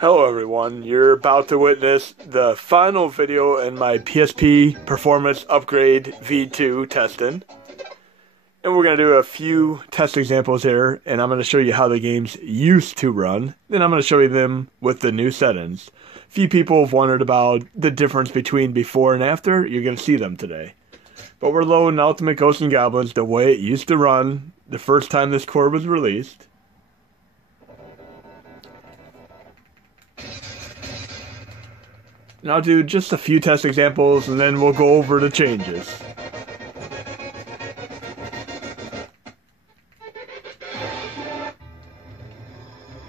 Hello everyone, you're about to witness the final video in my PSP Performance Upgrade V2 testing. And we're going to do a few test examples here, and I'm going to show you how the games used to run. Then I'm going to show you them with the new settings. A few people have wondered about the difference between before and after. You're going to see them today. But we're loading Ultimate Ghosts and Goblins the way it used to run the first time this core was released. And I'll do just a few test examples and then we'll go over the changes.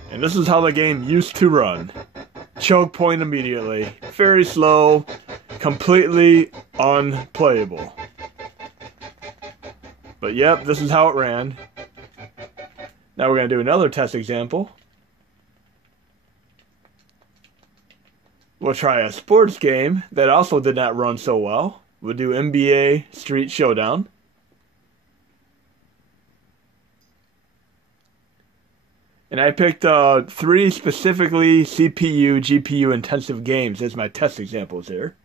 And this is how the game used to run. Choke point immediately. Very slow. Completely unplayable. But yep, this is how it ran. Now we're going to do another test example. We'll try a sports game that also did not run so well. We'll do NBA Street Showdown. And I picked 3 specifically CPU, GPU intensive games as my test examples here.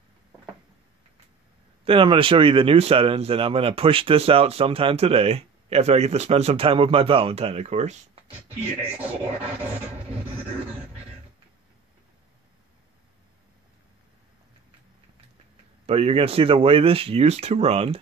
Then I'm going to show you the new settings, and I'm going to push this out sometime today, after I get to spend some time with my Valentine, of course. Yay. But you're going to see the way this used to run.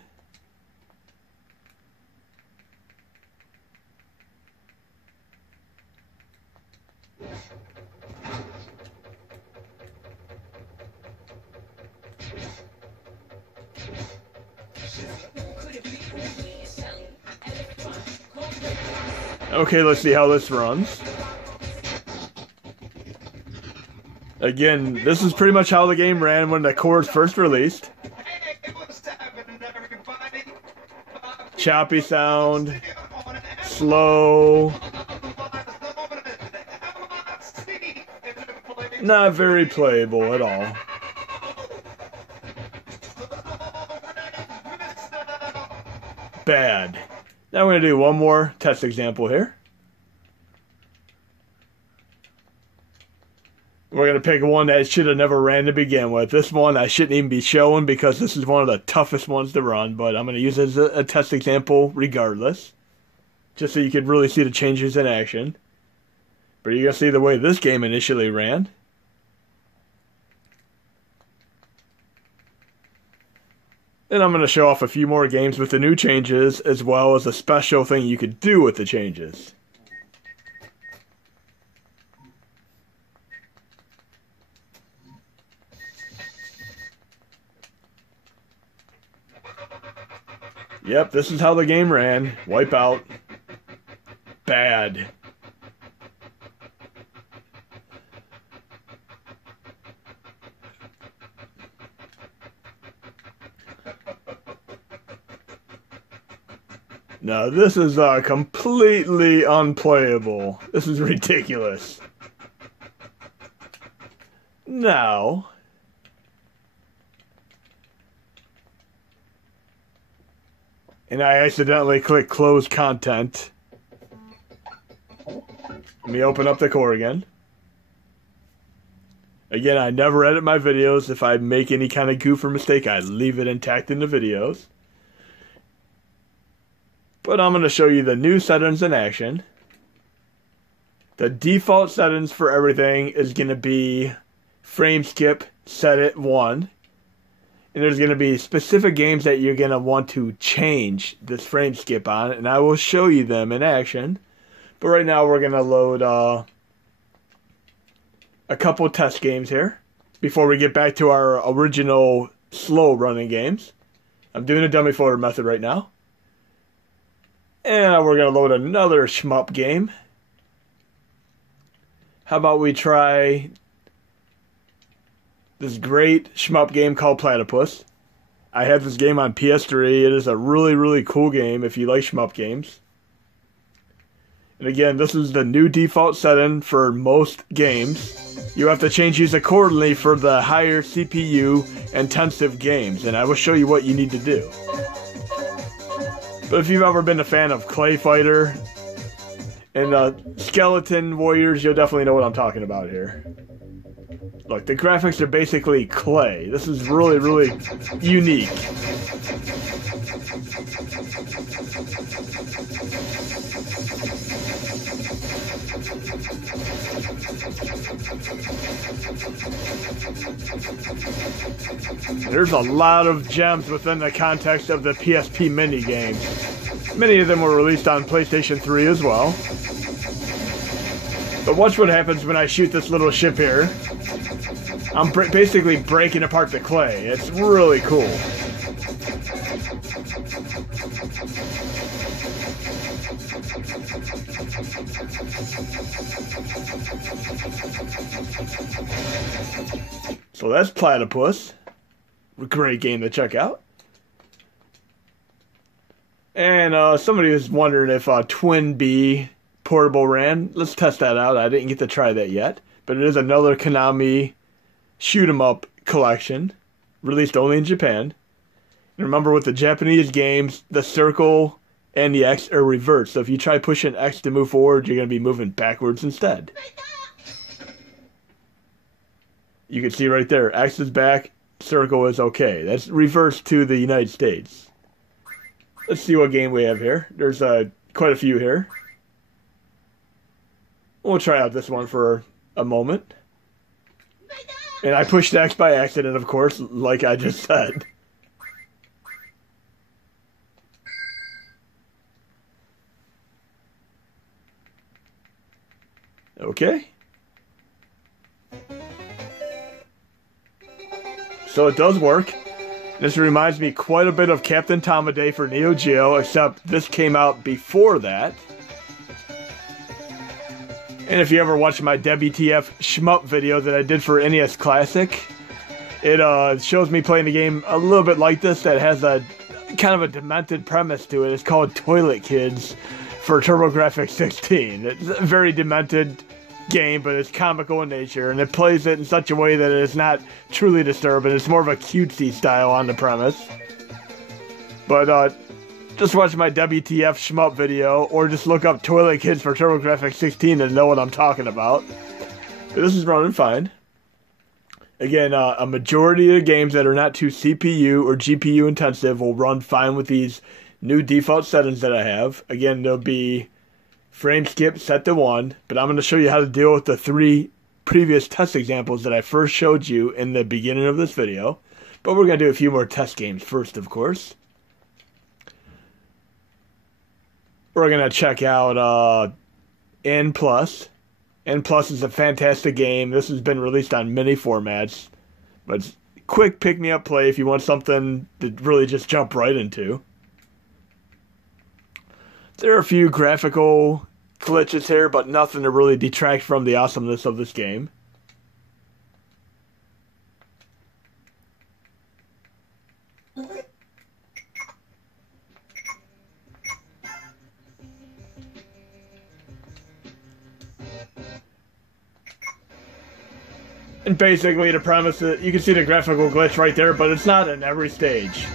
Okay, let's see how this runs. Again, this is pretty much how the game ran when the core was first released. Choppy sound, slow, not very playable at all. Bad. Now we're going to do one more test example here. We're going to pick one that should have never ran to begin with. This one I shouldn't even be showing because this is one of the toughest ones to run, but I'm going to use it as a test example regardless. Just so you could really see the changes in action. But you're going to see the way this game initially ran. Then I'm going to show off a few more games with the new changes, as well as a special thing you could do with the changes. Yep, this is how the game ran. Wipeout. Bad. No, this is completely unplayable. This is ridiculous. Now, and I accidentally clicked close content. Let me open up the core again. Again, I never edit my videos. If I make any kind of goof or mistake, I leave it intact in the videos. But I'm going to show you the new settings in action. The default settings for everything is going to be frame skip set at 1. And there's going to be specific games that you're going to want to change this frame skip on. And I will show you them in action. But right now we're going to load a couple test games here. Before we get back to our original slow running games. I'm doing a dummy folder method right now. And we're going to load another shmup game. How about we try this great shmup game called Platypus. I have this game on PS3. It is a really, really cool game if you like shmup games. And again, this is the new default setting for most games. You have to change these accordingly for the higher CPU intensive games. And I will show you what you need to do. But if you've ever been a fan of Clay Fighter and Skeleton Warriors, you'll definitely know what I'm talking about here. Look, the graphics are basically clay. This is really, really unique. There's a lot of gems within the context of the PSP mini games. Many of them were released on PlayStation 3 as well. But watch what happens when I shoot this little ship here. I'm basically breaking apart the clay. It's really cool. So that's Platypus. Great game to check out. And somebody was wondering if Twin Bee Portable ran. Let's test that out. I didn't get to try that yet. But it is another Konami shoot 'em up collection. Released only in Japan. And remember, with the Japanese games, the circle and the X are reversed. So if you try pushing X to move forward, you're going to be moving backwards instead. You can see right there, X is back, circle is okay. That's reversed to the United States. Let's see what game we have here. There's quite a few here. We'll try out this one for a moment. And I pushed X by accident, of course, like I just said. Okay. So it does work. This reminds me quite a bit of Captain Tomaday for Neo Geo, except this came out before that. And if you ever watched my WTF shmup video that I did for NES Classic, it shows me playing a game a little bit like this that has a kind of a demented premise to it. It's called Toilet Kids for TurboGrafx 16. It's a very demented game, but it's comical in nature, and it plays it in such a way that it is not truly disturbing. It's more of a cutesy style on the premise. But just watch my WTF shmup video, or just look up Toilet Kids for TurboGrafx 16 to know what I'm talking about. But this is running fine. Again, a majority of the games that are not too CPU or GPU intensive will run fine with these new default settings that I have. Again, there'll be frame skip set to 1, but I'm going to show you how to deal with the 3 previous test examples that I first showed you in the beginning of this video. But we're going to do a few more test games first, of course. We're going to check out N+. N+ is a fantastic game. This has been released on many formats, but it's quick pick-me-up play if you want something to really just jump right into. There are a few graphical glitches here, but nothing to really detract from the awesomeness of this game. And basically the premise is, you can see the graphical glitch right there, but it's not in every stage.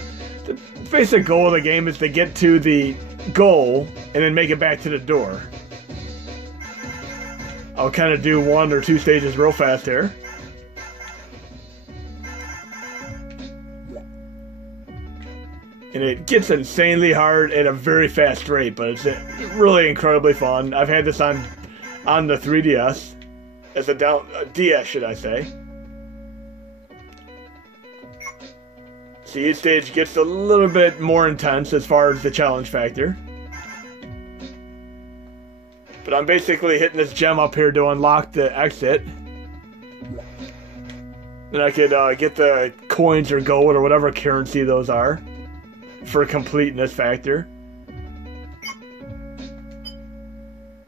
The basic goal of the game is to get to the goal and then make it back to the door. I'll kind of do 1 or 2 stages real fast here. And it gets insanely hard at a very fast rate, but it's really incredibly fun. I've had this on the 3DS. As a DS, should I say. See, each stage gets a little bit more intense as far as the challenge factor. But I'm basically hitting this gem up here to unlock the exit. Then I could get the coins or gold or whatever currency those are for completeness factor.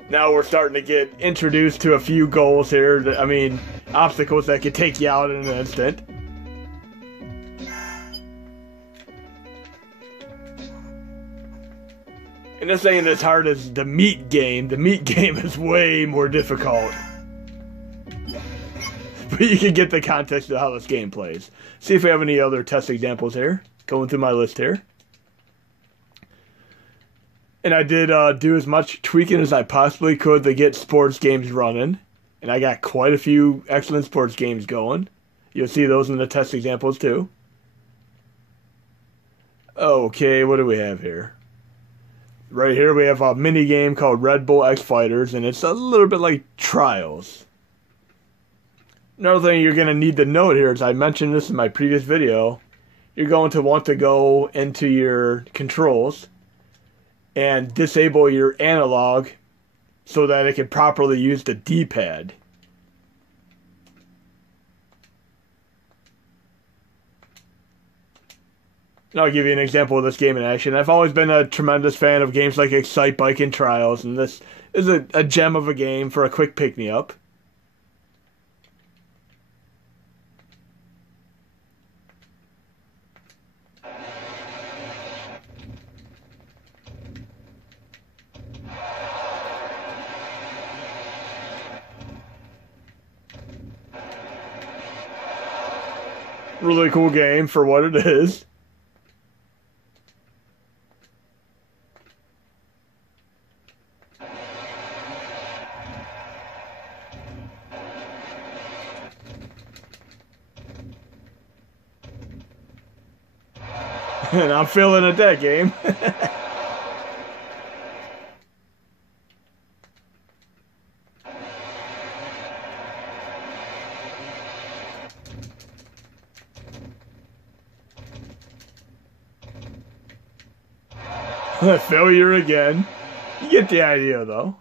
Now we're starting to get introduced to a few goals here. I mean, obstacles that could take you out in an instant. And this ain't as hard as the meat game. The meat game is way more difficult. But you can get the context of how this game plays. See if we have any other test examples here. Going through my list here. And I did do as much tweaking as I possibly could to get sports games running. And I got quite a few excellent sports games going. You'll see those in the test examples too. Okay, what do we have here? Right here we have a mini game called Red Bull X Fighters, and it's a little bit like Trials. Another thing you're going to need to note here, as I mentioned this in my previous video, you're going to want to go into your controls and disable your analog so that it can properly use the D-pad. And I'll give you an example of this game in action. I've always been a tremendous fan of games like Excite Bike and Trials, and this is a gem of a game for a quick pick-me-up. Really cool game for what it is. And I'm feeling at that game. Failure again. You get the idea, though.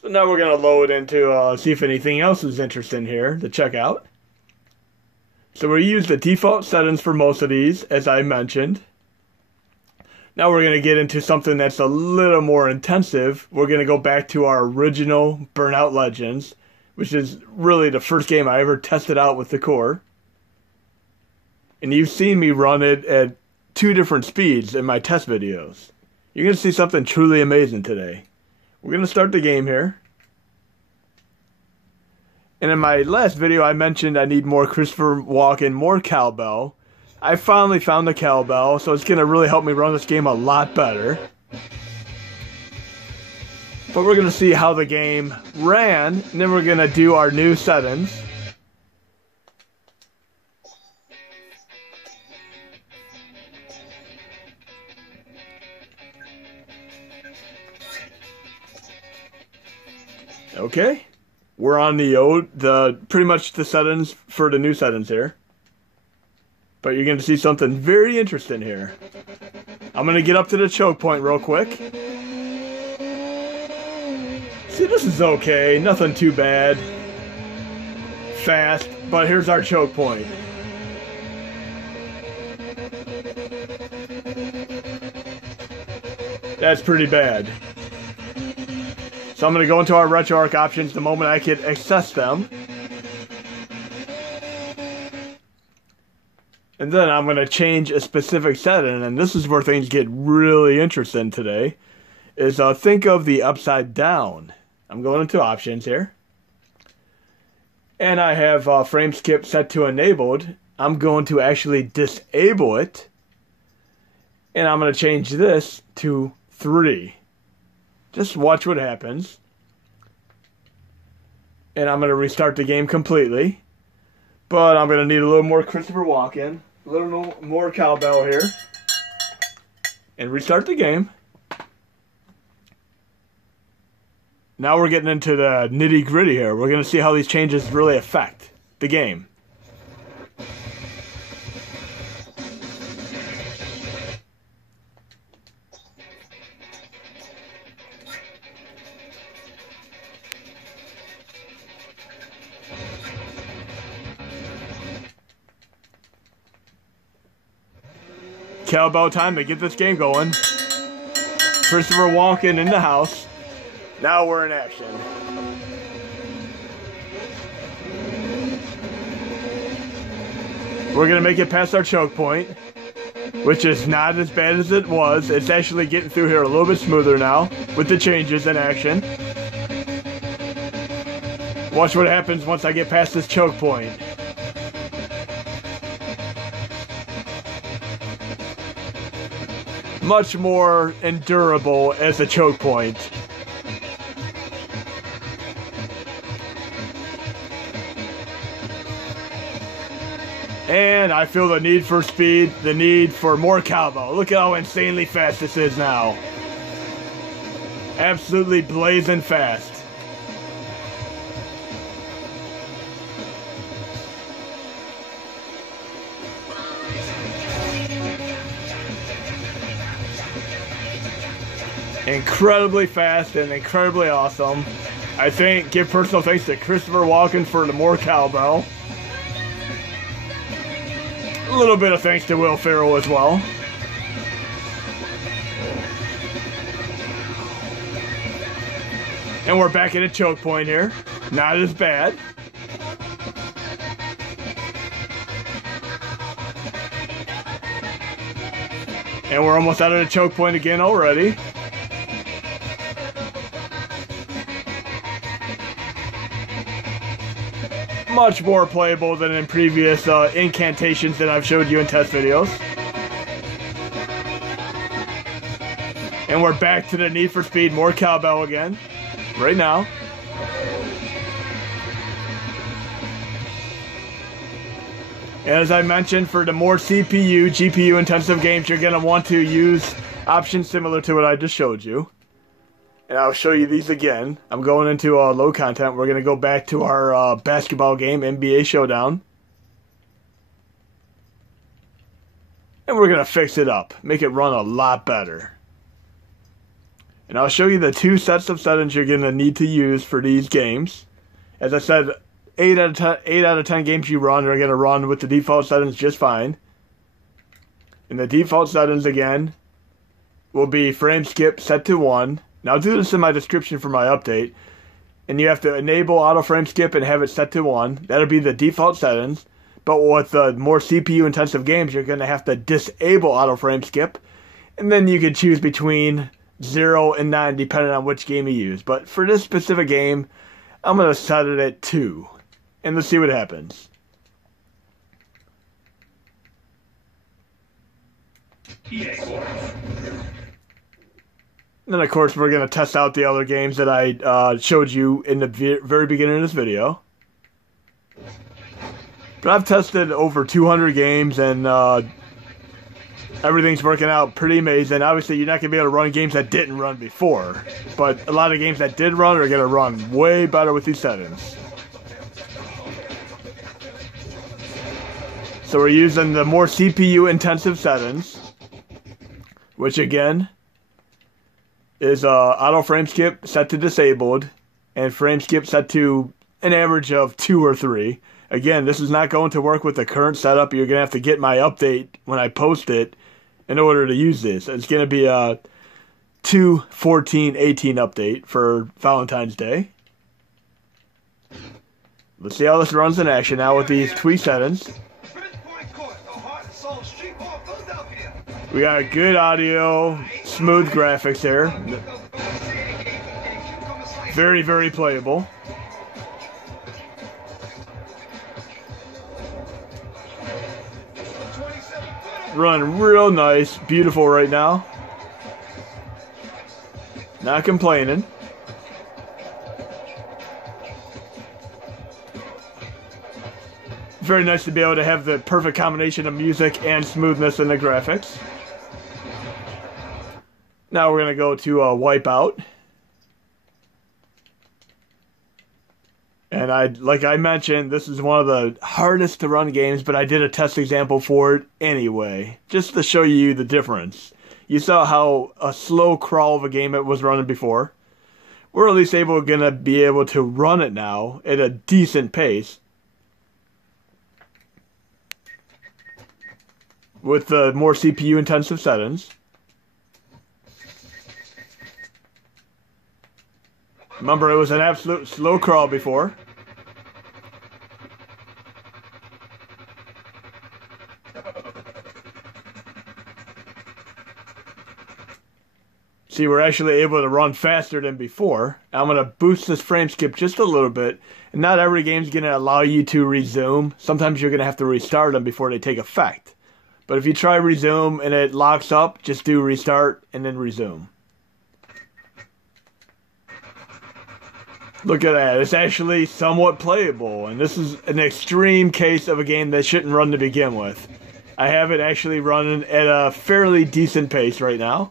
So now we're going to load into see if anything else is interesting here to check out. So we use the default settings for most of these, as I mentioned. Now we're going to get into something that's a little more intensive. We're going to go back to our original Burnout Legends, which is really the first game I ever tested out with the core. And you've seen me run it at 2 different speeds in my test videos. You're going to see something truly amazing today. We're going to start the game here. And in my last video I mentioned I need more Christopher Walken, more cowbell. I finally found the cowbell, so it's going to really help me run this game a lot better. But we're going to see how the game ran, and then we're going to do our new settings. Okay, we're on the pretty much the settings for the new settings here. But you're going to see something very interesting here. I'm going to get up to the choke point real quick. See, this is okay, nothing too bad. Fast, but here's our choke point. That's pretty bad. So I'm going to go into our RetroArch options the moment I can access them. And then I'm going to change a specific setting, and this is where things get really interesting today, is think of the upside down. I'm going into options here. And I have frame skip set to enabled. I'm going to actually disable it. And I'm going to change this to 3. Just watch what happens. And I'm going to restart the game completely. But I'm going to need a little more Christopher Walken. A little more cowbell here. And restart the game. Now we're getting into the nitty gritty here. We're going to see how these changes really affect the game. Cowbell time to get this game going. Christopher Walken in the house. Now we're in action. We're going to make it past our choke point, which is not as bad as it was. It's actually getting through here a little bit smoother now with the changes in action. Watch what happens once I get past this choke point. Much more endurable as a choke point. And I feel the need for speed, the need for more cowbell. Look at how insanely fast this is now. Absolutely blazing fast. Incredibly fast and incredibly awesome. I think, give personal thanks to Christopher Walken for the more cowbell. A little bit of thanks to Will Ferrell as well. And we're back at a choke point here. Not as bad. And we're almost out of the choke point again already. Much more playable than in previous incantations that I've showed you in test videos. And we're back to the need for speed, more cowbell again, right now. And as I mentioned, for the more CPU, GPU intensive games, you're going to want to use options similar to what I just showed you. And I'll show you these again. I'm going into low content. We're going to go back to our basketball game, NBA Showdown. And we're going to fix it up. Make it run a lot better. And I'll show you the two sets of settings you're going to need to use for these games. As I said, 8 out of 10 games you run are going to run with the default settings just fine. And the default settings, again, will be frame skip set to 1. Now, I'll do this in my description for my update. And you have to enable auto frame skip and have it set to 1. That'll be the default settings. But with the more CPU intensive games, you're going to have to disable auto frame skip. And then you can choose between 0 and 9 depending on which game you use. But for this specific game, I'm going to set it at 2. And let's see what happens. And then, of course, we're going to test out the other games that I showed you in the very beginning of this video. But I've tested over 200 games, and everything's working out pretty amazing. Obviously, you're not going to be able to run games that didn't run before. But a lot of games that did run are going to run way better with these settings. So we're using the more CPU-intensive settings, which, again, is auto frame skip set to disabled and frame skip set to an average of 2 or 3. Again, this is not going to work with the current setup. You're going to have to get my update when I post it in order to use this. It's going to be a 2.14.18 update for Valentine's Day. Let's see how this runs in action now with these tweak settings. We got good audio, smooth graphics there. Very, very playable. Running real nice, beautiful right now. Not complaining. Very nice to be able to have the perfect combination of music and smoothness in the graphics. Now we're going to go to Wipeout. And like I mentioned, this is one of the hardest to run games, but I did a test example for it anyway, just to show you the difference. You saw how a slow crawl of a game it was running before. We're at least going to be able to run it now at a decent pace with the more CPU intensive settings. Remember, it was an absolute slow crawl before. See, we're actually able to run faster than before. I'm going to boost this frame skip just a little bit. And not every game's going to allow you to resume. Sometimes you're going to have to restart them before they take effect. But if you try resume and it locks up, just do restart and then resume. Look at that. It's actually somewhat playable, and this is an extreme case of a game that shouldn't run to begin with. I have it actually running at a fairly decent pace right now.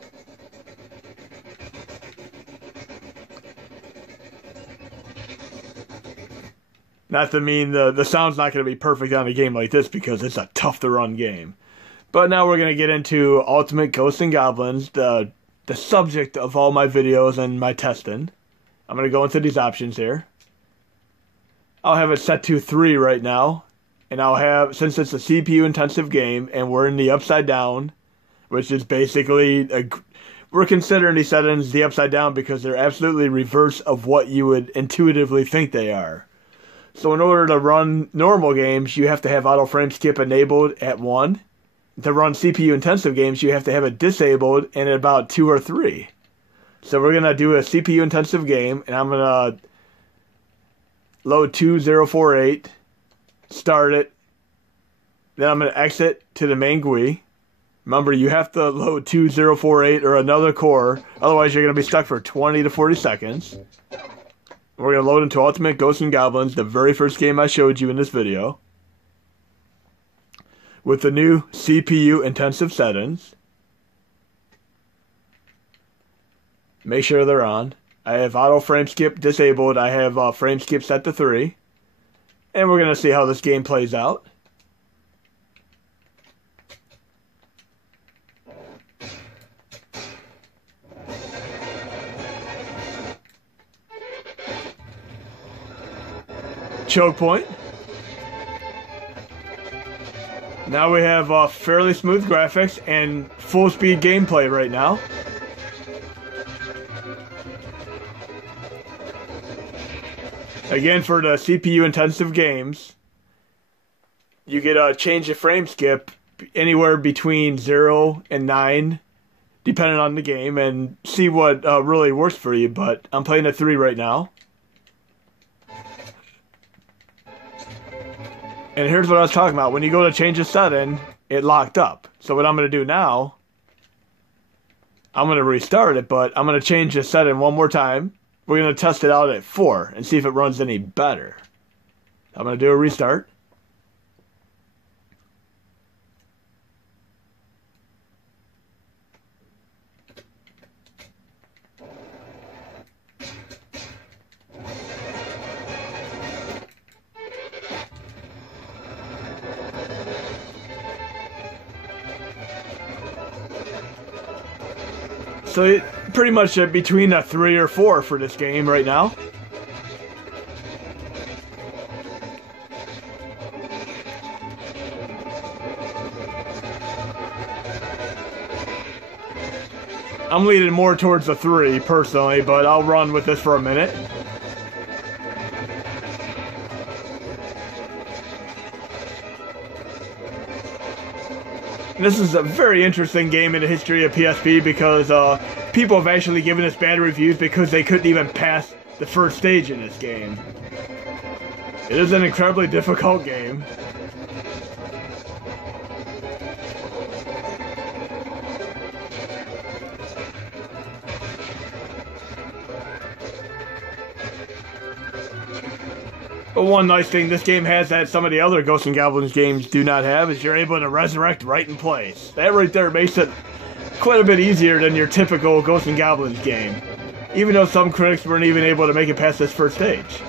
Not to mean the sound's not going to be perfect on a game like this because it's a tough to run game. But now we're going to get into Ultimate Ghosts and Goblins, the subject of all my videos and my testing. I'm going to go into these options here. I'll have it set to 3 right now. And I'll have, since it's a CPU intensive game and we're in the upside down, which is basically, we're considering these settings the upside down because they're absolutely reverse of what you would intuitively think they are. So in order to run normal games, you have to have auto frame skip enabled at 1. To run CPU intensive games, you have to have it disabled and at about 2 or 3. So we're going to do a CPU intensive game, and I'm going to load 2048, start it, then I'm going to exit to the main GUI. Remember, you have to load 2048 or another core, otherwise you're going to be stuck for 20 to 40 seconds. We're going to load into Ultimate Ghosts and Goblins, the very first game I showed you in this video, with the new CPU intensive settings. Make sure they're on. I have auto frame skip disabled. I have frame skip set to 3. And we're going to see how this game plays out. Choke point. Now we have fairly smooth graphics and full speed gameplay right now. Again, for the CPU intensive games, you get change the frame skip anywhere between 0 and 9, depending on the game, and see what really works for you. But I'm playing at 3 right now. And here's what I was talking about. When you go to change a setting, it locked up. So what I'm going to do now, I'm going to restart it, but I'm going to change the setting one more time. We're going to test it out at 4 and see if it runs any better. I'm going to do a restart. So it pretty much between a 3 or 4 for this game right now. I'm leaning more towards the 3 personally, but I'll run with this for a minute. This is a very interesting game in the history of PSP because people have actually given us bad reviews because they couldn't even pass the first stage in this game. It is an incredibly difficult game. But one nice thing this game has that some of the other Ghosts and Goblins games do not have is you're able to resurrect right in place. That right there makes it quite a bit easier than your typical Ghosts and Goblins game, even though some critics weren't even able to make it past this first stage.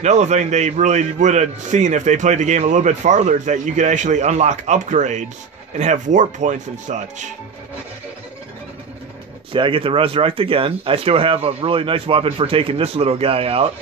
Another thing they really would have seen if they played the game a little bit farther is that you could actually unlock upgrades and have warp points and such. See, I get to resurrect again. I still have a really nice weapon for taking this little guy out.